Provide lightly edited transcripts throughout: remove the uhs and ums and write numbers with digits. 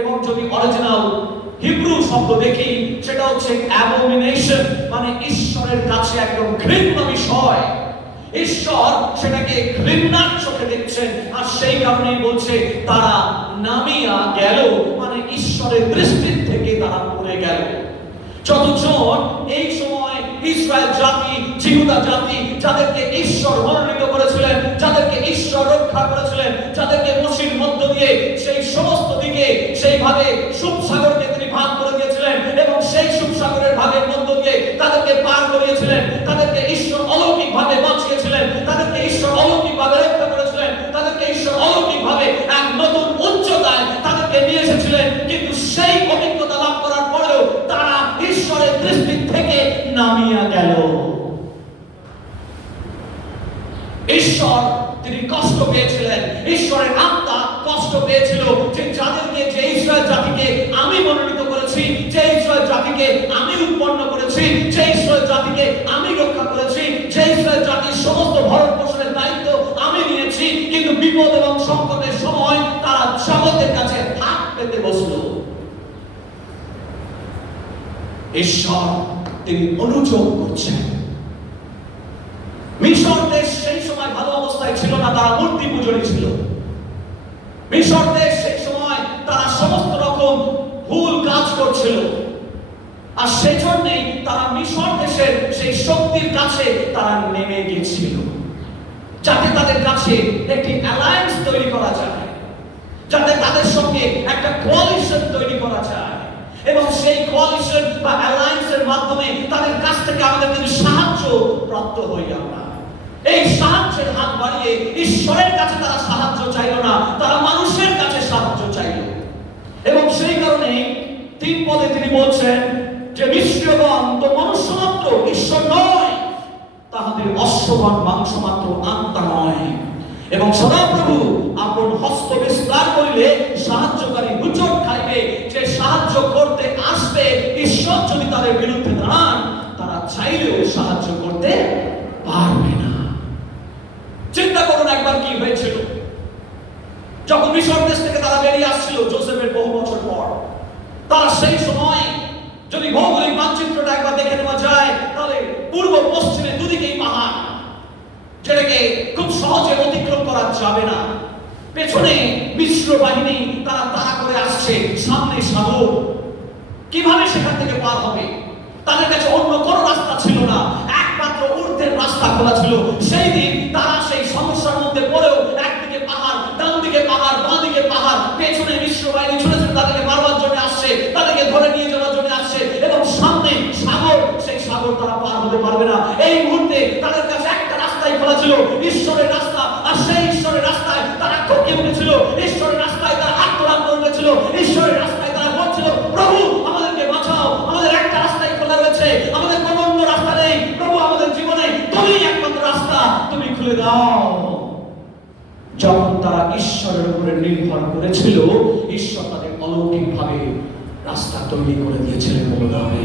এবং যদি original Hebrew শব্দ দেখি সেটা হচ্ছে অ্যাবোমিনেশন, মানে ঈশ্বরের কাছে একদম ঘৃণ্য বিষয়। ঈশ্বর সেটাকে ঘৃণার চোখে দেখছেন, আর সেই কারণেই বলছে তারা নামিয়া গেল, মানে ঈশ্বরের দৃষ্টির থেকে তারা পড়ে গেল। যতজন এই সময় ইসরায়েল জাতি, জিহুদা জাতি, যাদেরকে ঈশ্বর মনোনীত করেছিলেন, যাদেরকে ঈশ্বর রক্ষা করেছিলেন, যাদেরকে মসির মধ্য দিয়ে সেই সমস্ত দিকে সেইভাবে সুপ সাগরকে তিনি ভাগ করে দিয়েছিলেন এবং সেই সুপ সাগরের ভাগের মধ্য দিয়ে তাদেরকে পার করিয়েছিলেন, তাদেরকে ঈশ্বর অলৌকিকভাবে বাঁচিয়েছিলেন, তাদেরকে ঈশ্বর অলৌকিকভাবে রক্ষা করেছিলেন, তাদেরকে ঈশ্বর অলৌকিকভাবে এক নতুন উচ্চতায় তাদেরকে নিয়ে এসেছিলেন। কিন্তু সেই অভিজ্ঞতা লাভ করার পরেও তারা ঈশ্বরের দৃষ্টি থেকে নামিয়া গেল। ঈশ্বর তিনি কষ্ট পেয়েছিলেন, ঈশ্বরের আত্মা কষ্ট পেয়েছিল যে যাদেরকে, যে ইসরায়েল জাতিকে আমি মনোনীত করেছি, যে ইসরায়েল জাতিকে আমি উৎপন্ন করেছি, যে ইসরায়েল জাতিকে আমি রক্ষা করেছি, যে ইসরায়েল জাতির সমস্ত ভরণ পোষণের দায়িত্ব আমি নিয়েছি, কিন্তু বিপদ এবং সংকটের সময় তারা জগতের কাছে হাত পেতে বসলো। ঈশ্বর তিনি অনুযোগ করছেন। মিশর দেশ সেই সময় ভালো অবস্থায় ছিল না, তারা মূর্তি পূজনী ছিল। মিশর দেশ সেই সময় তারা সমস্ত রকম ভুল কাজ করছিল, আর সেই জন্যই তারা মিশর দেশের সেই শক্তির কাছে তারা নেমে গিয়েছিল, যাতে তাদের কাছে একটি অ্যালায়েন্স তৈরি করা যায়, যাতে তাদের সঙ্গে একটা কোয়ালিশন তৈরি করা যায়, এবং সেই কোয়ালিশন বা অ্যালায়েন্সের মাধ্যমে তাদের কাছ থেকে আমাদের যদি সাহায্য প্রাপ্ত হই, আমরা এই সাহায্যের হাত বাড়িয়ে ঈশ্বরের কাছে তারা সাহায্য চাইল না, তারা মানুষের কাছে সাহায্য চাইল। এবং সেই কারণে 3 পদে তিনি বলছেন যে মিশ্রগণ তো মনুষ্য মাত্র, ঈশ্বর নয়, তাহাদের অশ্বগণ মাংস মাত্র, আত্মা নয়। এবং সদাপ্রভু আপন হস্ত বিস্তার করিলে সাহায্যকারী হুচট খাইবে, যে সাহায্য করতে আসবে ঈশ্বর যদি তাদের বিরুদ্ধে দাঁড়ান, তারা চাইলেও সাহায্য করতে পারবে না। চিন্তা করুন একবার কি হয়েছিল যখন মিশর দেশ থেকে তারা বেরিয়ে আসছিল যোসেফের বহু বছর পর। তারা সেই সময় যদি ভৌগোলিক মানচিত্রটা একবার দেখে নেওয়া যায়, তাহলে পূর্ব পশ্চিমে দুদিকেই পাহাড়, যেটাকে খুব সহজে অতিক্রম করা যাবে না। পেছনে মিশ্র বাহিনী তারা তাড়া করে আসছে, সামনে সাগর, কিভাবে সেখান থেকে পার হবে? তাদের কাছে অন্য কোনো রাস্তা ছিল না, একমাত্র ঊর্ধ্বের রাস্তা খোলা ছিল। সেই দিন তারা সেই সমস্যার মধ্যে পড়েও একদিকে পাহাড়, ডান দিকে পাহাড়, বাঁ দিকে পাহাড়, পেছনে মিশ্র বাহিনী ছোট ছোট তাদেরকে মারবার জন্য আসছে, তাদেরকে ধরে নিয়ে যাওয়ার জন্য আসছে, এবং সামনে সাগর, সেই সাগর তারা পার হতে পারবে না। এই মুহূর্তে তাদের কাছে একটা রাস্তাই খোলা ছিল, ঈশ্বরের রাস্তা। আর সেই ঈশ্বরের রাস্তায় তারা ঠকে উঠেছিল, ঈশ্বরের রাস্তায় তারা আত্মরাগ করে উঠেছিল, ঈশ্বরের রাস্তায় তারা বলছিল, প্রভু আমাদেরকে বাঁচাও, আমাদের একটা রাস্তাই খোলা রয়েছে, আমাদের কোনো অন্য রাস্তা নেই। প্রভু আমাদের জীবনে তুমি একমাত্র রাস্তা, তুমি খুলে দাও। যখন তারা ঈশ্বরের উপরে নির্ভর করেছিল, ঈশ্বর তাদের অলৌকিকভাবে রাস্তা তৈরি করে দিয়েছিলেন। বলতে হবে,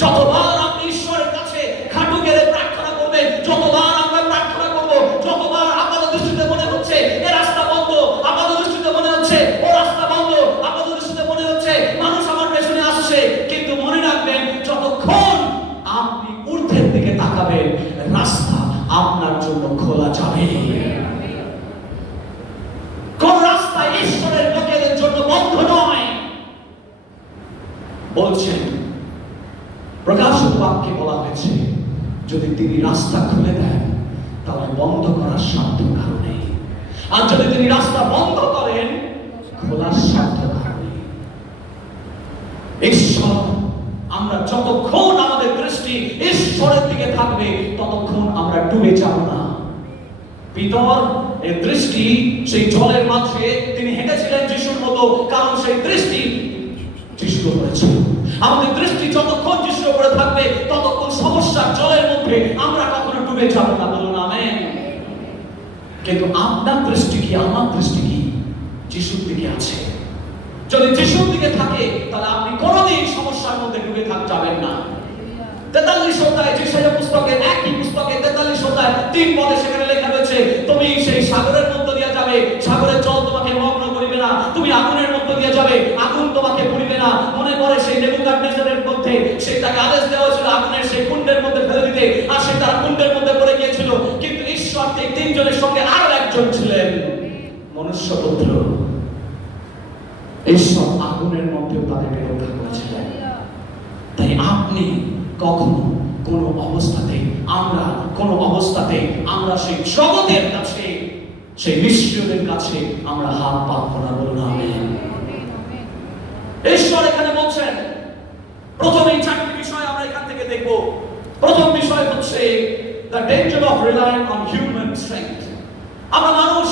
যতবার আপনি ঈশ্বরের কাছে খাটু গেড়ে প্রার্থনা করবেন, যতবার আমরা প্রার্থনা করব, যতবার আপাত দৃষ্টিতে মনে হচ্ছে এ রাস্তা বন্ধ, আপাত দৃষ্টিতে মনে হচ্ছে ও রাস্তা বন্ধ, আপাত দৃষ্টিতে মনে হচ্ছে মানুষ আমার পেছনে আসছে, কিন্তু মনে রাখবেন যতক্ষণ আপনি ঊর্ধ্বের দিকে তাকাবেন, রাস্তা আপনার জন্য খোলা যাবে। কোন রাস্তা ঈশ্বরের লোকেদের জন্য বন্ধ নয়। বলছেন প্রকাশক বাক্যে বলা হয়েছে, যদি তিনি রাস্তা খুলে দেন তাহলে বন্ধ করার সাধ্য কারো নেই, আর যদি তিনি রাস্তা বন্ধ করেন খোলার সাধ্য কারো নেই। ঈশ্বর, আমরা যতক্ষণ আমাদের দৃষ্টি ঈশ্বরের দিকে থাকবে ততক্ষণ আমরা ডুবে যাব না। পিতর এর দৃষ্টি সেই জলের মাঝে তিনি হেঁটেছিলেন যিশুর মতো, কারণ সেই দৃষ্টি যিশুর উপরে ছিল। আমাদের দৃষ্টি যতক্ষণ যিশুর উপরে থাকবে ততক্ষণ সমস্যার জলের মধ্যে আমরা কখনো ডুবে যাব না। বলুন আমেন। কিন্তু আপনার দৃষ্টি কি, আমার দৃষ্টি কি যিশুর দিকে আছে? যদি যিশুর দিকে থাকে তাহলে আপনি কোনোদিন সমস্যার মধ্যে ডুবে যাবেন না। 43 অধ্যায় যিশায়া পুস্তকের, একই পুস্তকে 43 অধ্যায় 3 পদে সেখানে লেখা রয়েছে, তুমি সেই সাগরের মধ্য দিয়ে যাবে, সাগরের জল তোমাকে মগ্ন করিবে না, তুমি আগুনের মধ্য দিয়ে তাকে আদেশ দেওয়া হয়েছিল আগুনের সেই কুণ্ডের মধ্যে ফেলে দিতে, আর সে তার কুণ্ডের মধ্যে পড়ে গিয়েছিল। কিন্তু ঈশ্বর ঠিক তিনজনের সঙ্গে আরো একজন ছিলেন, মনুষ্যপুত্র। ঈশ্বর আগুনের মধ্যেও তাদেরকে রক্ষা করেছিলেন। তাই আপনি কখনো কোনো অবস্থাতে আমরা সেই জগতের কাছে, সেই নিষ্ক্রিয়দের কাছে আমরা হাত পাতবো না। বলুন আমেন। ঈশ্বর এখানে বলছেন, প্রথমেই চারটি বিষয় আমরা এখান থেকে দেখব। প্রথম বিষয় হচ্ছে the danger of relying on human strength। আমরা মানুষ,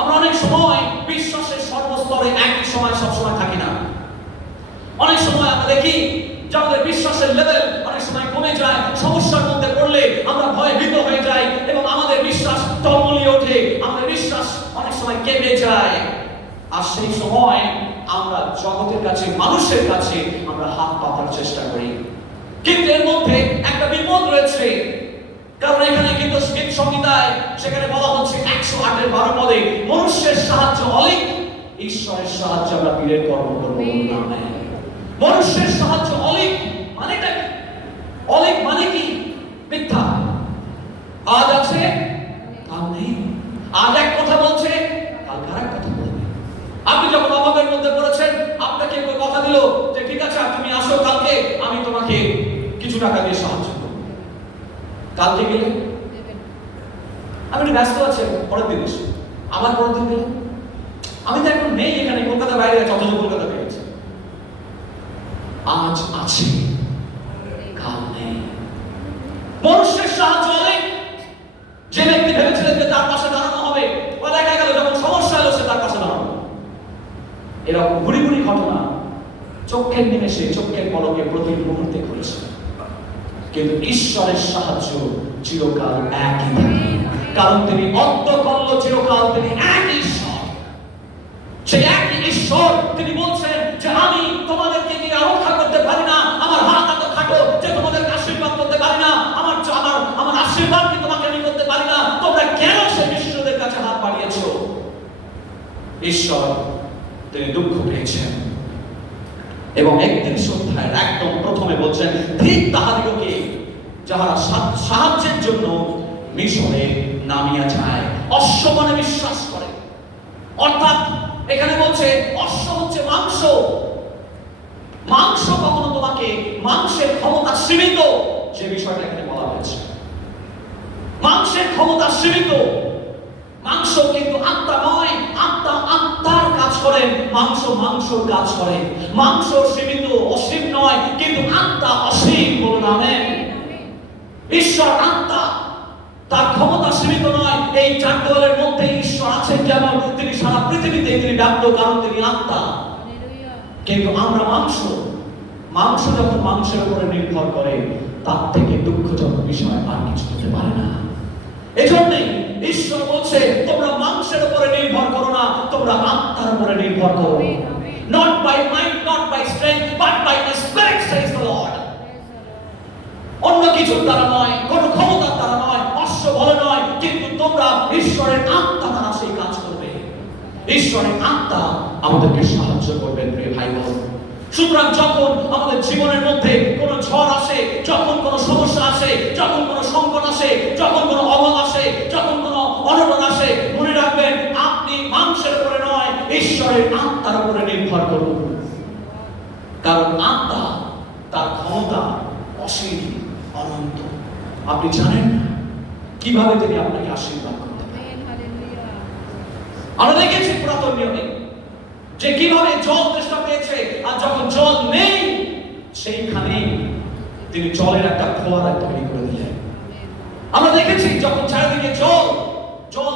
আমরা অনেক সময় বিশ্বাসের সর্বস্তরে একই সময় সবসময় থাকি না। অনেক সময় আমরা দেখি যে আমাদের বিশ্বাসের লেভেল অনেক সময় কমে যায়। সমস্যার মধ্যে পড়লে আমরা ভয়ে ভীত হয়ে যাই এবং আমাদের বিশ্বাস টলমলিয়ে ওঠে, আমাদের বিশ্বাস অনেক সময় কেঁপে যায়। আর সেই সময় আমরা জগতের কাছে, মানুষের কাছে আমরা হাত পাতার চেষ্টা করি। কিন্তু এর মধ্যে একটা বিপদ রয়েছে, কারণ এখানে কিন্তু গীত সংহিতায় সেখানে বলা হচ্ছে 108-12 পদে, মনুষ্যের সাহায্য অলিক, ঈশ্বরের সাহায্য আমরা বীরের কর্ম করব। আমেন। মনুষ্যের সাহায্য অলিক মানেটা কি? অলিক মানে কি? মিথ্যা। আজ আছে কাল নেই, আজ এক কথা বলছে কাল আরেক কথা বলবে। আপনি যখন অভাবের মধ্যে পড়েছেন, আপনাকে কেউ কথা দিল যে ঠিক আছে তুমি আসো কালকে, আমি তোমাকে কিছু টাকা দিয়ে সাহায্য করব। কালকে গেলে আমি একটু ব্যস্ত আছি, পরের দিন এসো। আবার পরের দিন গেলে আমি তো এখন নেই এখানে, কলকাতা বাইরে গেছে, অথচ কলকাতা পেয়েছে। আজ আছে কাল নেই। মনুষ্যের সাহায্য অনেক। যে ব্যক্তি ভেবেছিলেন যে তার পাশে দাঁড়ানো হবে, ও দেখা গেল যখন সমস্যা এলো সে তার পাশে দাঁড়ানো। এরকম ঘুরি ঘুরি ঘটনা চোখের নিমেষে, চোখের পলকে প্রতি মুহূর্তে ঘটেছে। কিন্তু ঈশ্বরের সাহায্য চিরকাল একই থাকে, কারণ তিনি অন্তকল্য, চিরকাল তিনি এক ঈশ্বর। সেই একই ঈশ্বর তিনি বলছেন যে আমি তোমাদেরকে দিয়ে রক্ষা করতে পারি না, আমার হাত এত খাটো যে তোমাদেরকে আশীর্বাদ করতে পারি না, আমার আশীর্বাদ কি তোমাকে আমি করতে পারি না, তোমরা কেন সেই বিশ্বদের কাছে হাত বাড়িয়েছো? ঈশ্বর তিনি দুঃখ পেয়েছেন এবং 31 অধ্যায়ের একদম প্রথমে বলছেন, ঠিক তাহাদিগকে যাহারা সাহায্যের জন্য মিশরে নামিয়া যায়, অশ্ব মানে বিশ্বাস করে। অর্থাৎ এখানে বলছে অশ্ব হচ্ছে মাংস। মাংস কখনো তোমাকে, মাংসের ক্ষমতা সীমিত, যে বিষয়টা এখানে বলা হয়েছে। মাংসের ক্ষমতা সীমিত, মাংস কিন্তু আত্মা নয়। আত্মা আত্মার কাজ করে, মাংস মাংসর কাজ করে। মাংস সীমিত, অসীম নয়, কিন্তু আত্মা অসীম। বলুন আমেন। ঈশ্বর আত্মা, তার ক্ষমতা সীমিত নয়। এই চার দেওয়ালের মধ্যে ঈশ্বর আছেন, যেমন তিনি সারা পৃথিবীতে তিনি ব্যক্ত, কারণ তিনি আত্মা। কিন্তু আমরা মাংস, মাংস যখন মাংসের উপরে নির্ভর করে, তার থেকে দুঃখজনক বিষয় আর কিছু হতে পারে না। এজন্যই ঈশ্বর বলছে তোমরা মাংসের উপরে নির্ভর করো না, তোমরা আত্মার উপরে নির্ভর করো। Not by might, not by strength, but by the Spirit, says the Lord. অন্য কিছুর দ্বারা নয়, কোন ক্ষমতার দ্বারা নয়, অশ্ব বলে নয়, কিন্তু তোমরা ঈশ্বরের আত্মা দ্বারা সেই কাজ করবে। ঈশ্বরের আত্মা আমাদেরকে সাহায্য করবেন প্রিয় ভাই বোন। সুতরাং যখন আমাদের জীবনের মধ্যে কোনো ঝড় আসে, যখন কোনো সমস্যা আসে, যখন কোনো সংকট আসে, যখন কোনো অভাব আসে, যখন কোনো অনটন আসে, মনে রাখবেন আপনি মাংসের উপরে নয়, ঈশ্বরের আত্মার উপরে নির্ভর করুন। কারণ আত্মা, তার ক্ষমতা অসীম, অনন্ত। আপনি জানেন না কিভাবে তিনি আপনাকে আশীর্বাদ করতে পারেন। আমরা দেখেছি পুরাতন নিয়মে যে কিভাবে জল তেষ্টা পেয়েছে, আর যখন জল নেই সেইখানে তিনি জলের একটা ফোয়ারা তৈরি করে দিলেন। আমরা দেখেছি যখন চারিদিকে জল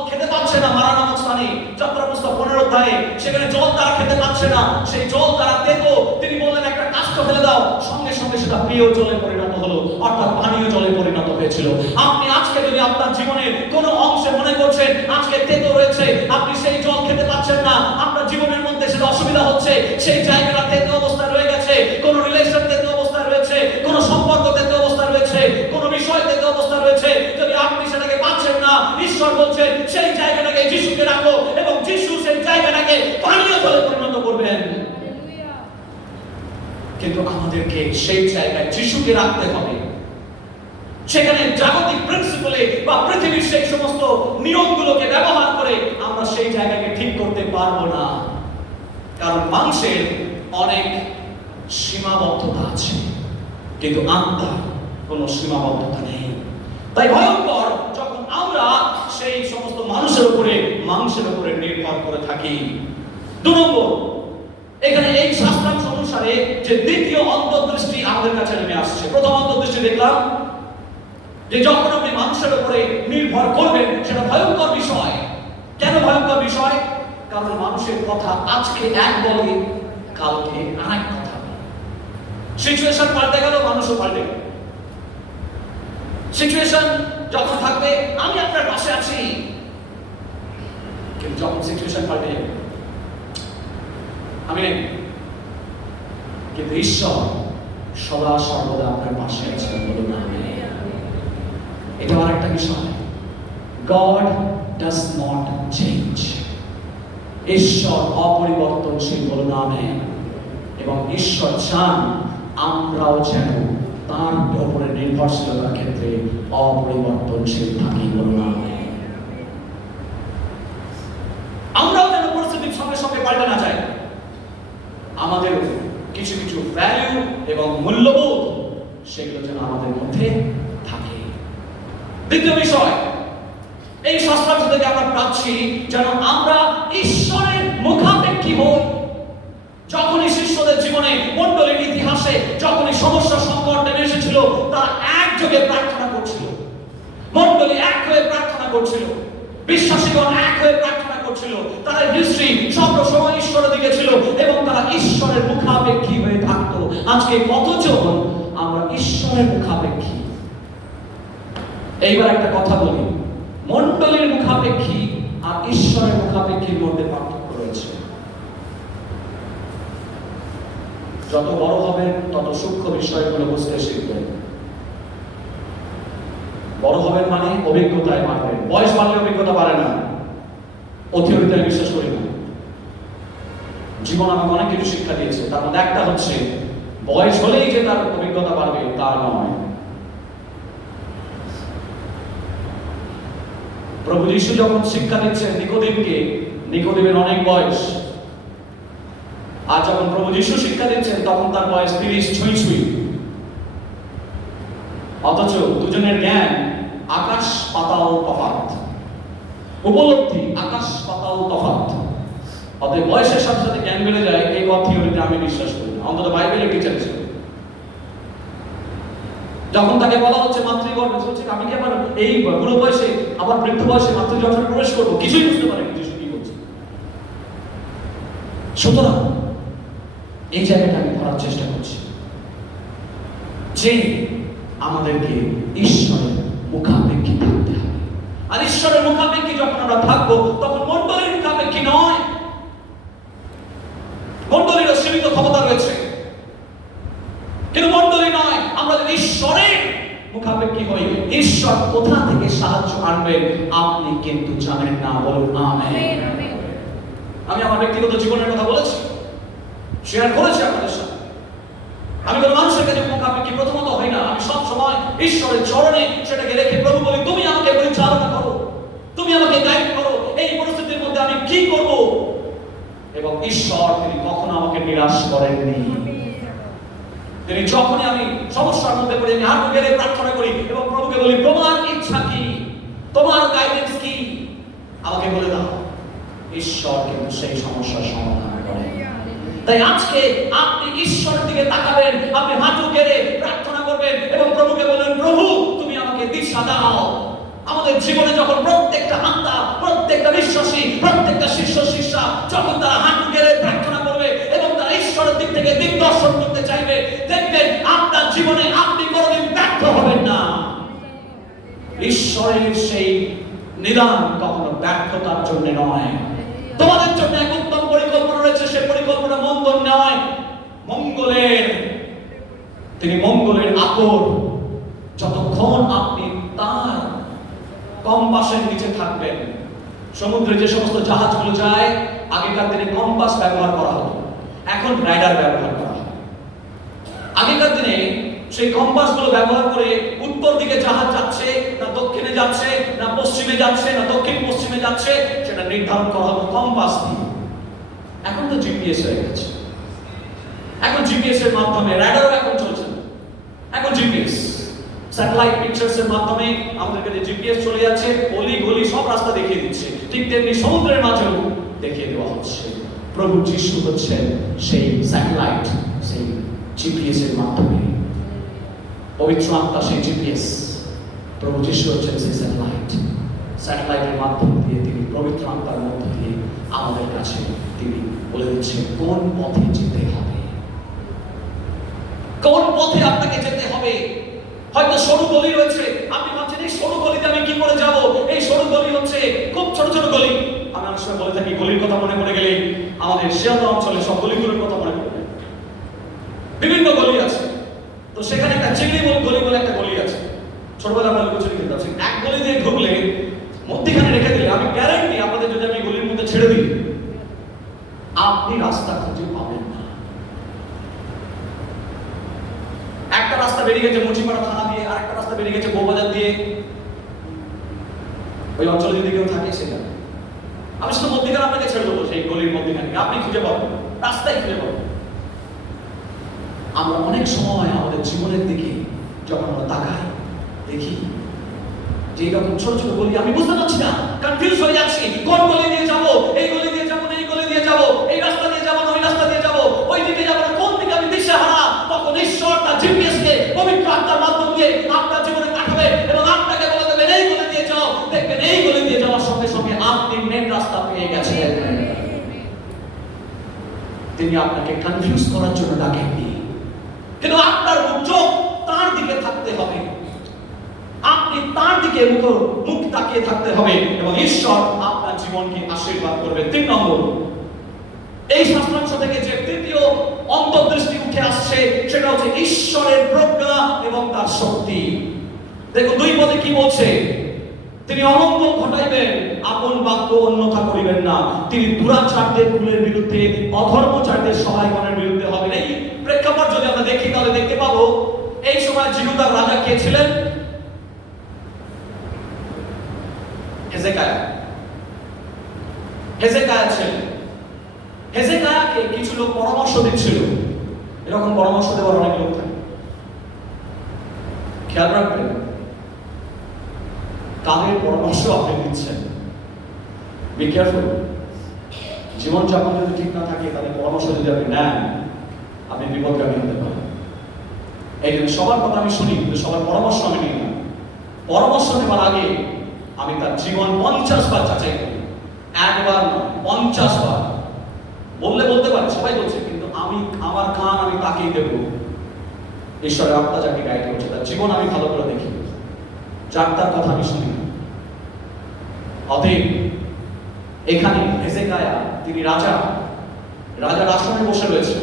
খেতে পাচ্ছে না, মারা নামক স্থানে যাত্রা পুস্তক 15 অধ্যায়ে, সেখানে জল তারা খেতে পাচ্ছে না, সেই জল তারা তেতো, তিনি বললেন একটা কাষ্ঠ ফেলে দাও, সঙ্গে সঙ্গে সেটা প্রিয় জলে পরিণত হলো, অর্থাৎ পানীয় জলে পরিণত হয়েছিল। আপনি আজকে যদি আপনার জীবনের কোনো অংশে মনে করছেন আজকে তেতো রয়েছে, আপনি সেই জল খেতে পাচ্ছেন না, আপনার জীবনের মধ্যে সেটা অসুবিধা হচ্ছে, সেই জায়গাটা তেতো অবস্থায় রয়ে গেছে, কোন রিলেশন তেতো অবস্থায় রয়েছে, কোন সম্পর্ক তেতো অবস্থায় রয়েছে, কোন বিষয় তেতো অবস্থায় রয়েছে, যদি আপনি সেটাকে পাচ্ছেন না, ঈশ্বর বলছেন সেই জায়গাটাকে যিশুকে রাখো এবং যিশু সেই জায়গাটাকে পানীয় জলে পরিণত করবেন। কিন্তু আমাদেরকে সেই জায়গায় যিশুকে রাখতে হবে। সেখানে জাগতিক প্রিন্সিপলে বা পৃথিবীর সেই সমস্ত নিয়মগুলোকে ব্যবহার করে আমরা সেই জায়গাকে ঠিক করতে পারবো না, কারণ মানুষের অনেক সীমাবদ্ধতা আছে, কিন্তু আত্মার কোনো সীমাবদ্ধতা নেই। তাই ভয়ঙ্কর যখন আমরা সেই সমস্ত মানুষের উপরে নির্ভর করে থাকি। 2 নম্বর, এখানে এই শাস্ত্রাংশ অনুসারে যে দ্বিতীয় অন্তর্দৃষ্টি আমাদের কাছে নেমে আসছে। প্রথম অন্তর্দৃষ্টি দেখলাম যে যখন আপনি মানুষের উপরে নির্ভর করবেন সেটা ভয়ঙ্কর বিষয়। কেন ভয়ঙ্কর বিষয়? কারণ মানুষের কথা আজকে এক বলে, কালকে আরেক কথা। সিচুয়েশন পাল্টে গেল, মানুষও পাল্টে গেল। সিচুয়েশন যখন থাকবে আমি আপনার পাশে আছি, কিন্তু যখন সিচুয়েশন পাল্টে যাবে আমি নেই। কিন্তু ঈশ্বর সদা সর্বদা আপনার পাশে আছেন, বলুন আমেন। এটা আরেকটা বিষয়, God does not change। ঈশ্বর অপরিবর্তনশীল, বলুন আমেন। এবং ঈশ্বর চান আমরাও যেন তার উপরে নির্ভরশীলতার ক্ষেত্রে অপরিবর্তনশীল থাকি, বলুন আমেন। আমরাও যেন পরিস্থিতির সঙ্গে সঙ্গে পাল্টে না যাই। আমাদের কিছু কিছু ভ্যালু এবং মূল্যবোধ সেগুলো যেন আমাদের মধ্যে থাকে। দ্বিতীয় বিষয়, এই শাস্ত্রাংশ থেকে আমরা পাচ্ছি যেন আমরা ঈশ্বরের মুখাপেক্ষী হই। যখনই শিষ্যদের জীবনে মণ্ডলীর ইতিহাসে যখনই সমস্যা সংকট নেমে এসেছিল, তারা একযোগে প্রার্থনা করছিল। মণ্ডলী এক হয়ে প্রার্থনা করছিল, বিশ্বাসীগণ এক হয়ে প্রার্থনা করছিল। তাদের দৃষ্টি সবসময় ঈশ্বরের দিকে ছিল এবং তারা ঈশ্বরের মুখাপেক্ষী হয়ে থাকতো। আজকে কতজন আমরা ঈশ্বরের মুখাপেক্ষী? এইবার একটা কথা বলি, মণ্ডলীর মুখাপেক্ষী আর ঈশ্বরের মুখাপেক্ষীর মধ্যে পার্থক্য রয়েছে। যত বড় হবেন তত সূক্ষ্ম বিষয়গুলো বুঝতে শিখবেন। বড় হবেন মানে অভিজ্ঞতায় বাড়বেন। বয়স বাড়লে অভিজ্ঞতা বাড়ে না, অথরিটিতে বিশ্বাস করি না। জীবন আমাকে অনেক কিছু শিক্ষা দিয়েছে, তার মধ্যে একটা হচ্ছে বয়স হলেই যে তার অভিজ্ঞতা বাড়বে তা নয়। প্রভু যীশু যখন শিক্ষা দিচ্ছেন নিকোদিমকে, নিকোদিমের অনেক বয়স। আর যখন প্রভু যীশু শিক্ষা দিচ্ছেন তখন তার বয়স 30 ছুঁই ছুঁই। অথচ দুজনের জ্ঞান আকাশ পাতাল তফাৎ, উপলব্ধি আকাশ পাতাল তফাৎ। অতএব বয়সের সাথে সাথে জ্ঞান বেড়ে যায়, এই থিওরিতে আমি বিশ্বাস করি না, অন্তত বাইবেলের টিচার ছিল। যখন তাকে বলা হচ্ছে মাতৃগর্ভে, বলছে আমি কি আবার এই বুড়ো বয়সে আবার বৃদ্ধ বয়সে মাতৃগর্ভে প্রবেশ করবো? কিছুই বুঝতে পারেনি যিশু কি বলছে। সুতরাং এই জায়গাটা আমি ধরার চেষ্টা করছি যে আমাদেরকে ঈশ্বরের মুখাপেক্ষী থাকতে হবে। আর ঈশ্বরের মুখাপেক্ষী যখন আমরা থাকবো তখন মণ্ডলীর মুখাপেক্ষী নয়। মণ্ডলীরও সীমিত ক্ষমতা রয়েছে, কিন্তু মণ্ডলী নয়। আমরা যদি ঈশ্বরের মুখাপেক্ষী হই, ঈশ্বর কোথা থেকে সাহায্য আনবেন আপনি কিন্তু জানেন না, বলুন আমেন। আমি আমার ব্যক্তিগত জীবনের কথা বলেছি, শেয়ার করেছি আপনাদের সাথে। আমি কোনো মানুষের কাছে মুখাপেক্ষী প্রথমত হই না। আমি সব সময় ঈশ্বরের চরণে সেটাকে রেখে প্রভু বলি, তুমি আমাকে পরিচালনা করো, তুমি আমাকে গাইড করো, এই পরিস্থিতির মধ্যে আমি কি করব। এবং ঈশ্বর তিনি কখনো আমাকে নিরাশ করেননি। তিনি যখনই আমি সমস্যার মধ্যে পড়ে আমি হাঁটু গেড়ে প্রার্থনা করি এবং প্রভুকে বলি, তোমার ইচ্ছা কি, তোমার গাইডেন্স কি, আমাকে বলে দাও। ঈশ্বর কিন্তু সেই সমস্যার সমাধান করেন। তাই আজকে আপনি ঈশ্বরের দিকে তাকাবেন, আপনি হাঁটু গেড়ে প্রার্থনা করবেন এবং প্রভুকে বলবেন, প্রভু তুমি আমাকে দিশা দাও। আমাদের জীবনে যখন প্রত্যেকটা আত্মা, প্রত্যেকটা বিশ্বাসী, প্রত্যেকটা শিষ্য শিষ্যা যখন তারা হাঁটু গেড়ে প্রার্থনা করবে এবং তারা ঈশ্বরের দিক থেকে দিক দর্শন করতে চাইবে, দেখবেন আপনার জীবনে আপনি কোনোদিন ব্যর্থ হবেন না। ঈশ্বরের সেই নিদান কখনো ব্যর্থতার জন্য নয়। তোমাদের জন্য এক উত্তম পরিকল্পনা রয়েছে, সেই পরিকল্পনা মন্দ নয়, মঙ্গলের। তিনি মঙ্গলের আকর। যতক্ষণ আপনি তার কম্পাসের নিচে থাকবেন। সমুদ্রে যে সমস্ত জাহাজগুলো যায়, আগেকার দিনে কম্পাস ব্যবহার করা হতো, এখন রাডার ব্যবহার করা হয়। আগেকার দিনে সেই কম্পাসগুলো ব্যবহার করে উত্তর দিকে জাহাজ যাচ্ছে না দক্ষিণে যাচ্ছে না পশ্চিমে যাচ্ছে না দক্ষিণ পশ্চিমে যাচ্ছে সেটা নির্ধারণ করা হতো কম্পাস দিয়ে। এখন তো জিপিএস হয়ে গেছে। এখন জিপিএস এর মাধ্যমে রাডারও এখন চলছে না, এখন জিপিএস স্যাটেলাইট পিকচার্স এর মাধ্যমে আমাদের কাছে জিপিএস চলে যাচ্ছে, অলি গলি সব রাস্তা দেখিয়ে দিচ্ছে। ঠিক তেমনি সমুদ্রের মাঝেও দেখিয়ে দেওয়া হচ্ছে। প্রভু যিশু হচ্ছেন সেই স্যাটেলাইট, সেই জিপিএস এর মাধ্যমে। পবিত্র আত্মা সেই জিপিএস, প্রভু যিশু হচ্ছেন সেই স্যাটেলাইট। স্যাটেলাইটের মাধ্যম দিয়ে তিনি পবিত্র আত্মার মধ্য দিয়ে আমাদের কাছে তিনি বলে দিচ্ছেন কোন পথে যেতে হবে, কোন পথে আপনাকে যেতে হবে। হয়তো সরু গলি রয়েছে, আপনি ভাবছেন এই সরু গলিতে আমি কি করে যাব, এই সরু গলি হচ্ছে খুব ছোট ছোট গলি। আমি অনেক সময় বলে থাকি গলির কথা মনে পড়ে গেলে আমাদের শিয়ালদহ অঞ্চলে সব গলিগুলোর কথা মনে পড়ে। বিভিন্ন গলি আছে, তো সেখানে একটা চিংড়ি গলি বলে একটা গলি আছে। ছোটবেলা আমরা লুকোচুরি খেলতে আছি, এক গলি দিয়ে ঢুকলে মধ্যখানে রেখে দিলে আমি গ্যারান্টি আপনাদের যদি আমি গলির মধ্যে ছেড়ে দিই আপনি রাস্তা খুঁজে পাবেন না। একটা রাস্তা বেরিয়ে গেছে মুচিপাড়া থানা দিয়ে, আর একটা রাস্তা বেরিয়ে গেছে বউবাজার দিয়ে। ওই অঞ্চলে যদি কেউ থাকে সেটা আমি শুধু মধ্যখানে আপনাকে ছেড়ে দেবো, সেই গলির মধ্যখানে আপনি খুঁজে পাবেন, রাস্তায় খুঁজে পাবেন। আমরা অনেক সময় আমাদের জীবনের দিকে যখন আমরা তাকাই দেখি যে এরকম ছোট ছোট গলি, আমি বুঝতে পারছি না, কনফিউজ হয়ে যাচ্ছি, কোন গলি দিয়ে যাব, এই গলি দিয়ে যাব না এই গলি দিয়ে যাব, এই রাস্তা দিয়ে যাব না ওই রাস্তা দিয়ে যাব, ওই দিকে যাব না কোন দিকে আমি দিশেহারা। তখন ঈশ্বর তার জিপিএস কে পবিত্র আত্মার মাধ্যম দিয়ে আপনার জীবনে পাঠাবে এবং আপনাকে বলে দেবেন এই গলি দিয়ে যাও। দেখবেন এই গলি দিয়ে যাওয়ার সঙ্গে সঙ্গে আপনি মেন রাস্তা পেয়ে গেছেন। তিনি আপনাকে কনফিউজ করার জন্য ডাকেননি, কিন্তু আপনার চোখ তার দিকে থাকতে হবে, আপনি তার দিকে মুখ তাকিয়ে থাকতে হবে এবং ঈশ্বর আপনার জীবনকে আশীর্বাদ করবে। 3 নম্বর, এই শাস্ত্রাংশ থেকে যে তৃতীয় অন্তর্দৃষ্টি উঠে আসছে সেটা হচ্ছে ঈশ্বরের প্রজ্ঞা এবং তার শক্তি। দেখুন 2 পদে কি বলছে, তিনি অমঙ্গল ঘটাইবেন, আপন বাক্য অন্যথা করিবেন না। তিনি দুরাচারদের কুলের বিরুদ্ধে, অধর্মচারদের সহায়গণের বিরুদ্ধে হবেন। এই প্রেক্ষাপট যদি আমরা দেখি তাহলে দেখতে পাবো এই সময় জিহুদার রাজা কে ছিলেন? হেজেকিয়া। হেজেকিয়া ছিলেন। হেজেকিয়াকে কিছু লোক পরামর্শ দিচ্ছিল, এরকম পরামর্শ দেওয়ার অনেক লোক থাকে, খেয়াল রাখবেন তাদের পরামর্শ আপনি দিচ্ছেন, বি কেয়ারফুল। জীবনযাপন যদি ঠিক না থাকে তাদের পরামর্শ যদি আপনি নেন আপনি বিপদগামী হতে পারেন। এই জন্য সবার কথা আমি শুনি কিন্তু সবার পরামর্শ আমি নিই না। পরামর্শ নেওয়ার আগে আমি তার জীবন 50 বার যাচাই করি, একবার নয় 50 বার। বলতে পারে সবাই বলছে, কিন্তু আমি আমার কান আমি তাকেই দেব ঈশ্বরের আত্মা যাকে গাইড করছে তার জীবন আমি ভালো করে দেখি, যার তার কথা আমি শুনি না। অতএব এখানে হেজেকিয়া তিনি রাজার আসনে বসে রয়েছেন।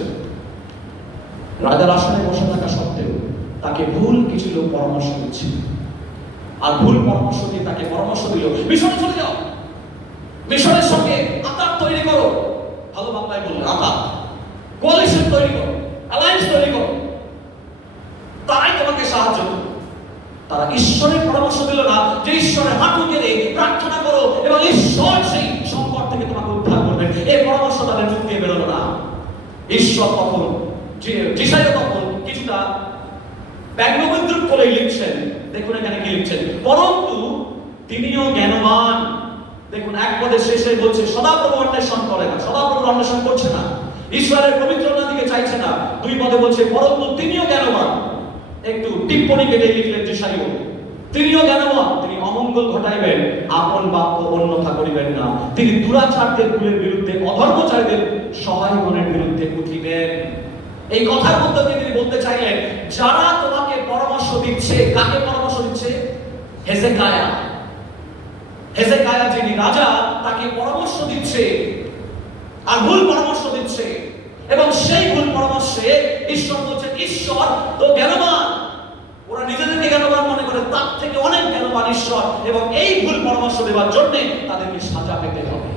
রাজার আসনে বসে থাকা সত্ত্বেও তাকে ভুল কিছু লোক পরামর্শ দিচ্ছে, আর ভুল পরামর্শ দিয়ে তাকে পরামর্শ দিল মিশরে চলে যাও, মিশরের সঙ্গে আতাত তৈরি করো, ভালো বাংলায় বললেন আতাত, কোয়ালিশন তৈরি করো, অ্যালায়েন্স তৈরি করো, তারাই তোমাকে সাহায্য করবে। তারা ঈশ্বরের পরামর্শ দিল না যে ঈশ্বরের হাঁটু গেড়ে প্রার্থনা করো এবং ঈশ্বর সেই সংকট থেকে তোমাকে উদ্ধার করবেন। এই পরামর্শ তাদের মুখ দিয়ে বেরোলো না। ঈশ্বর তখন যিশাইয়া তখন কিছুটা ব্যঙ্গবিদ্রুপ করে লিখছেন। দেখুন এখানে কি লিখছেন, পরন্তু তিনিও জ্ঞানবান। দেখুন এক পদের শেষে বলছে সদাপ্রভু অন্বেষণ করে না, সদাপ্রভু অন্বেষণ করছে না, ঈশ্বরের পবিত্রতার দিকে চাইছে না। 2 পদে বলছে পরন্তু তিনিও জ্ঞানবান। একটু টিপ্পনি কেটে লিখলেন যিশাইয়া, তিনিও জ্ঞানবান, তিনি অমঙ্গল ঘটাইবেন, আপন বাক্য অন্যথা করিবেন না। তিনি দুরাচারদের কুলের বিরুদ্ধে, অধর্মচারীদের সহায়গণের বিরুদ্ধে উঠিবেন। এই কথার মধ্যে তিনি বলতে চাইলেন যারা তোমাকে পরামর্শ দিচ্ছে, কাকে পরামর্শ দিচ্ছে? হেজেকিয়া যিনি রাজা তাকে পরামর্শ দিচ্ছে আর ভুল পরামর্শ দিচ্ছে, এবং সেই ভুল পরামর্শে ঈশ্বর বলছেন ঈশ্বর তো জ্ঞানবান। ওরা নিজেদেরকে জ্ঞানবান মনে করে, তার থেকে অনেক জ্ঞানবান ঈশ্বর, এবং এই ভুল পরামর্শ দেওয়ার জন্য তাদেরকে সাজা পেতে হবে।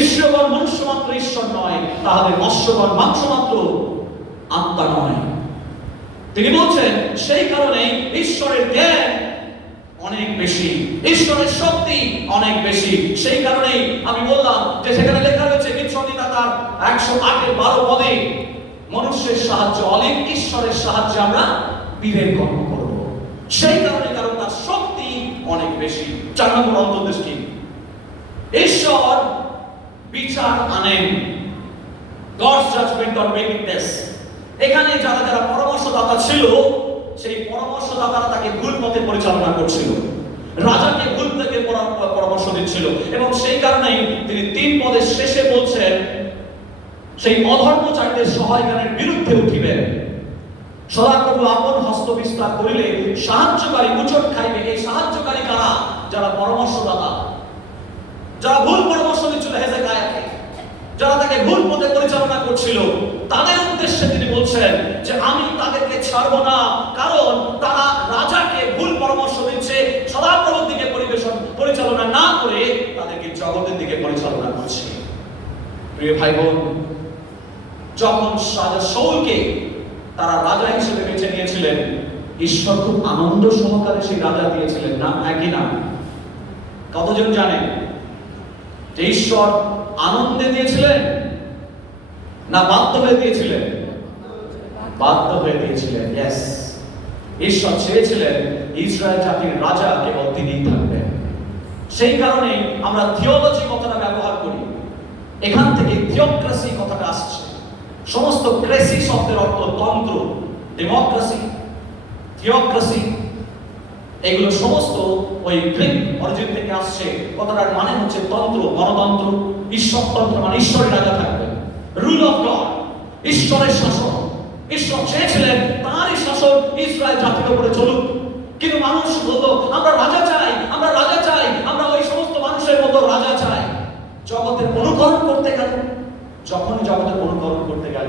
ঈশ্বরগণ মনুষ্য মাত্র ঈশ্বর নয়, তাহলে মৎস্যগণ মাংস মাত্র আত্মা নয়। তিনি বলছেন সেই কারণে ঈশ্বরের জ্ঞান অনেক বেশি, ঈশ্বরের শক্তি অনেক বেশি। সেই কারণেই আমি বললাম যে সেখানে লেখা রয়েছে বিচ্ছন্নতা তার 108-12 পদে, মনুষ্যের সাহায্য অলিক, ঈশ্বরের সাহায্যে আমরা বীরের কর্ম করব। সেই কারণে, কারণ তার শক্তি অনেক বেশি। 4 নম্বর অন্তর্দৃষ্টি, ঈশ্বর বিচার আনেন। God's judgment on wickedness। এখানে যারা যারা পরামর্শদাতা ছিল, সেই পরামর্শদাতারা তাকে ভুল পথে পরিচালনা করছিল, রাজাকে ভুল থেকে পরামর্শ দিচ্ছিল, এবং সেই কারণেই তিনি 3 পদের শেষে বলছেন সেই অধর্মচারীদের সহায়গানের বিরুদ্ধে উঠিবেন। সদাপ্রভু আপন হস্ত বিস্তার করিলে সাহায্যকারী উচট খাইবে। এই সাহায্যকারী কারা? যারা পরামর্শদাতা, যারা ভুল পরামর্শ দিচ্ছিল হেজেকিয়াকে, যারা তাকে ভুল পথে পরিচালনা করছিল, তাদের উদ্দেশ্যে তিনি বলছেন যে আমি তাদেরকে ছাড়বো না, কারণ তারা রাজাকে ভুল পরামর্শ দিচ্ছে, সদাপ্রভুর দিকে পরিচালনা না করে তাদেরকে জগতের দিকে পরিচালনা করছে। প্রিয় ভাই বোন, যখন রাজা শাউলকে তারা রাজা হিসেবে বেছে নিয়েছিলেন, ঈশ্বর খুব আনন্দ সহকারে সেই রাজা দিয়েছিলেন না? একই না? কতজন জানেন যে ঈশ্বর আনন্দে দিয়েছিলেন না বাধ্য হয়ে দিয়েছিলেন? বাধ্য হয়ে দিয়েছিলেন। ইয়েস, ঈশ্বর চেয়েছিলেন ইসরায়েল জাতির রাজা কেবল তিনিই থাকবেন। সেই কারণে আমরা থিওলজি কথাটা ব্যবহার করি, এখান থেকে থিওক্রেসি কথাটা আসছে। সমস্ত ক্রেসি শব্দের অর্থ তন্ত্র, ডেমোক্রেসি, থিওক্রেসি, এগুলো সমস্ত ওই গ্রিক অরিজিন থেকে আসছে। কথাটার মানে হচ্ছে তন্ত্র, গণতন্ত্র। ঈশ্বরতন্ত্র মানে ঈশ্বরের রাজা থাকবেন, রুল অফ গড, ঈশ্বরের শাসন। ঈশ্বর চেয়েছিলেন তাঁরই শাসন ইসরায়েল জাতির উপরে চলুক, কিন্তু মানুষ বলতো আমরা রাজা চাই, আমরা রাজা চাই, আমরা ওই সমস্ত মানুষের মতো রাজা চাই। জগতের অনুকরণ করতে গেল, যখন জগতের অনুকরণ করতে গেল,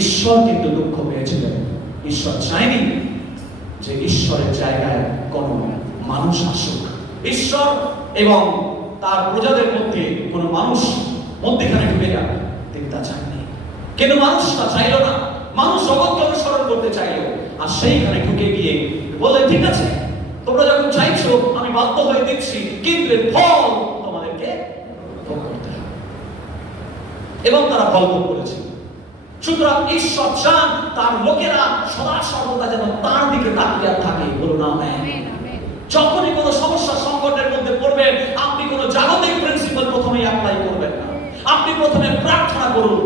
ঈশ্বর কিন্তু দুঃখ পেয়েছিলেন। ঈশ্বর চায়নি যে ঈশ্বরের জায়গায় কোন মানুষ আসুক। ঈশ্বর এবং তার প্রজাদের মধ্যে কোন মানুষ মধ্যখানে ঢুকে যাবে, তিনি তা চাননি। কিন্তু মানুষ তা চাইল না, মানুষ জগৎকে অনুসরণ করতে চাইল, আর সেইখানে ঢুকে গিয়ে বলে ঠিক আছে তোমরা যখন চাইছো আমি বাধ্য হয়ে দিচ্ছি, কিন্তু এর ফল তোমাদেরকে ভোগ করতে হবে। এবং তারা ফল ভোগ করেছে। সুতরাং ঈশ্বর চান তার লোকেরা সদা সর্বদা যেন তার দিকে তাকিয়ে থাকে। বলুন আমেন। যখনই কোনো সমস্যা সংকটের মধ্যে পড়বেন, আপনি কোনো জাগতিক প্রিন্সিপাল প্রথমেই অ্যাপ্লাই করবেন না। আপনি প্রথমে প্রার্থনা করুন।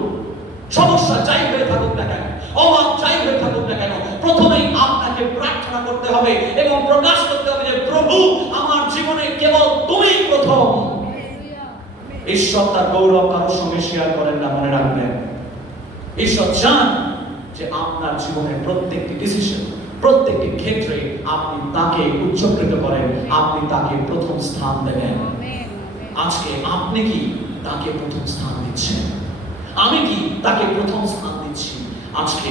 সমস্যা যাই হয়ে থাকুক না কেন, অভাব যাই হয়ে থাকুক না কেন, প্রথমেই আপনাকে প্রার্থনা করতে হবে এবং প্রকাশ করতে হবে যে প্রভু আমার জীবনে কেবল তুমিই প্রথম। ঈশ্বর তার গৌরব কারোর সঙ্গে শেয়ার করেন না, মনে রাখবেন। ঈশ্বর চান যে আপনার জীবনের প্রত্যেকটি ডিসিশন, প্রত্যেকটি ক্ষেত্রে আপনি তাকে উচ্চকৃত করেন, আপনি তাকে প্রথম স্থান দেবেন। আজকে আপনি কি তাকে প্রথম স্থান দিচ্ছেন? আমি কি তাকে প্রথম স্থান দিচ্ছি? আজকে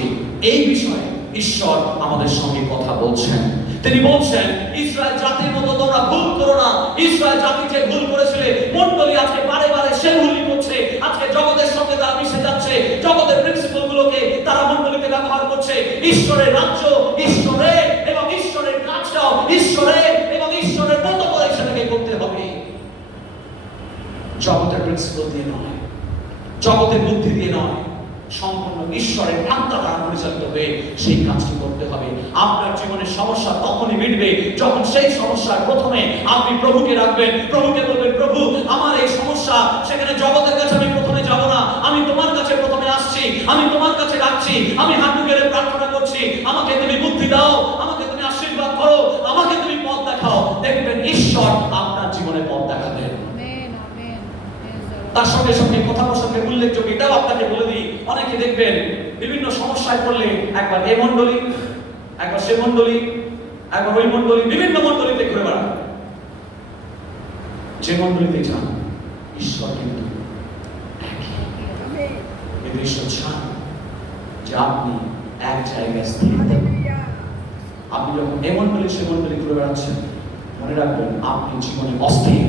এই বিষয়ে ঈশ্বর আমাদের সঙ্গে কথা বলছেন। তিনি বলছেন ইসরায়েল জাতির মতো তোমরা ভুল করো না। ইসরায়েল জাতি যে ভুল করেছিল, মণ্ডলী আজকে বারে বারে সে ভুলই করছে। আজকে জগতের সঙ্গে তারা মিশে যাচ্ছে, জগতের প্রিন্সিপাল গুলোকে তারা মণ্ডলীতে ব্যবহার করছে। ঈশ্বরের রাজ্য, ঈশ্বরের এবং ঈশ্বরের কাজটাও ঈশ্বরের এবং ঈশ্বরের মতো করে সেটাকে করতে হবে, জগতের প্রিন্সিপাল দিয়ে নয়, জগতের বুদ্ধি দিয়ে নয়, সম্পূর্ণ ঈশ্বরের আত্মা দ্বারা পরিচালিত হয়ে সেই কাজটি করতে হবে। আপনার জীবনের সমস্যা তখনই মিটবে যখন সেই সমস্যার প্রথমে আপনি প্রভুকে রাখবেন, প্রভুকে বলবেন প্রভু আমার এই সমস্যা, সেখানে জগতের কাছে আমি প্রথমে যাব না, আমি তোমার কাছে প্রথমে আসছি, আমি তোমার কাছে রাখছি, আমি হাঁটু গেড়ে প্রার্থনা করছি, আমাকে তুমি বুদ্ধি দাও, আমাকে তুমি আশীর্বাদ করো, আমাকে তুমি পথ দেখাও। দেখবেন ঈশ্বর আপনার জীবনে পথ দেখাবেন। তার সঙ্গে সঙ্গে কথা প্রসঙ্গে উল্লেখযোগ্য এটাও আপনাকে বলে দিই, অনেকে দেখবেন বিভিন্ন সমস্যায় পড়লে একবার এ মণ্ডলী, একবার সে মণ্ডলী, একবার ওই মণ্ডলী, বিভিন্ন মণ্ডলীতে ঘুরে বেড়ান। যে মণ্ডলীতে যান ঈশ্বর কিন্তু একই। ঈশ্বর চান যে আপনি এক জায়গায় স্থির থাকুন। আপনি যখন এ মণ্ডলী সে মণ্ডলী ঘুরে বেড়াচ্ছেন, মনে রাখবেন আপনি জীবনে অস্থির।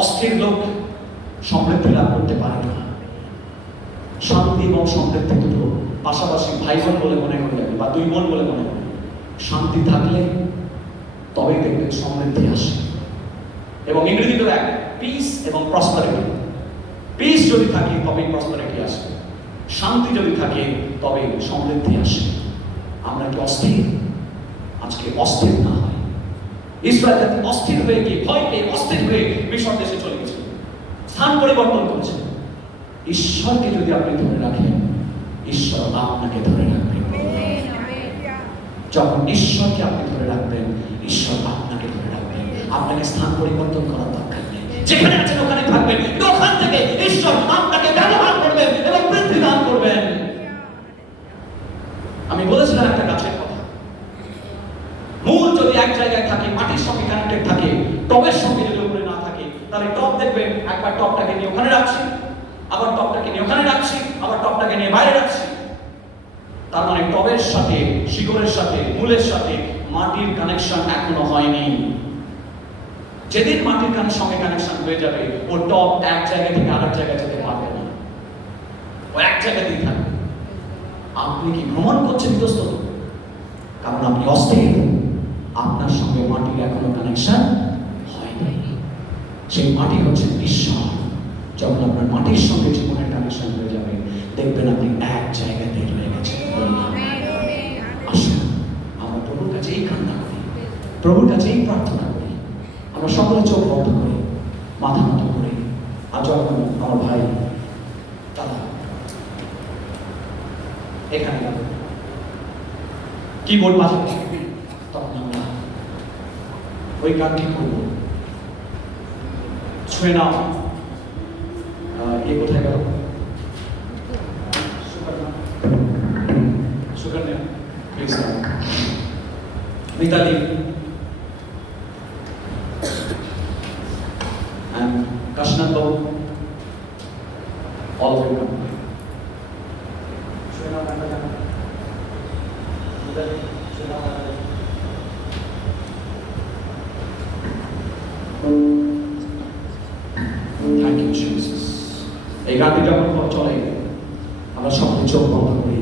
অস্থির লোক সমৃদ্ধি লাভ করতে পারে না। শান্তি এবং সমৃদ্ধি দুটো পাশাপাশি ভাই বোন বলে মনে করলে বা দুই বোন বলে মনে করলে, শান্তি থাকলে তবেই দেখবেন সমৃদ্ধি আসে। এবং ইংরেজিতে এক, পিস এবং প্রসপারিটি। পিস যদি থাকে তবেই প্রসপারিটি আসে, শান্তি যদি থাকে তবে সমৃদ্ধি আসে। আমরা কি অস্থির? আজকে অস্থির না হয়। ইসরায়েল জাতি অস্থির হয়ে গিয়ে, ভয় পেয়ে অস্থির হয়ে মিশর দেশে চলে গেছিল, স্থান পরিবর্তন করেছে। ঈশ্বরকে যদি আপনি ধরে রাখেন, ঈশ্বর আপনাকে ধরে রাখবেন। যখন ঈশ্বরকে আপনি ধরে রাখবেন, ঈশ্বর আপনাকে ধরে রাখবেন। আপনাকে স্থান পরিবর্তন করার দরকার নেই, যেখানে আছেন ওখানে থাকবেন। ওখান থেকে ঈশ্বর আপনাকে ব্যবহার করবেন এবং বৃদ্ধি দান করবেন। আমি বলেছিলাম একটা গাছের কথা, মূল যদি এক জায়গায় থাকে, মাটির সঙ্গে কানেক্টেড থাকে, টবের সঙ্গে যদি উপরে না থাকে, তাহলে টব দেখবেন একবার টবটাকে নিয়ে ওখানে রাখছি, আবার টবটাকে নিয়ে ওখানে রাখছি, আবার টবটাকে নিয়ে বাইরে রাখছি। তার মানে টবের সাথে, শিকড়ের সাথে, মূলের সাথে মাটির কানেকশন এখনো হয়নি। যেদিন মাটির সঙ্গে কানেকশন হয়ে যাবে, ও টব এক জায়গা থেকে আরেক জায়গায় যেতে পারবে না, ও এক জায়গাতেই থাকবে। আপনি কি ভ্রমণ করছেন দোস্ত? কারণ আপনি অস্থির, আপনার সঙ্গে মাটির এখনো কানেকশন হয়নি। সেই মাটি হচ্ছে ঈশ্বর। যখন আপনার মাটির সঙ্গে জীবনের কানেকশন হয়ে যাবে, দেখবেন আপনি এক জায়গাতে রয়ে গেছেন। আসুন আমরা প্রভুর কাছে এই কান্না করি, প্রভুর কাছে এই প্রার্থনা করি। আমরা সকলে চোখ বন্ধ করি, মাথা নত করি। আর যখন আমার ভাই তারা এখানে কিবোর্ড বাজাবে, তখন আমরা ওই গানটি করব। ছুঁয়ে নাও, কোথায় গেল? Sukanya, please Mitali and Kashnan Babu, all of you come. Thank you, Jesus. এই গানটি যখন চলে, আমরা সকলে চোখ বন্ধ করি।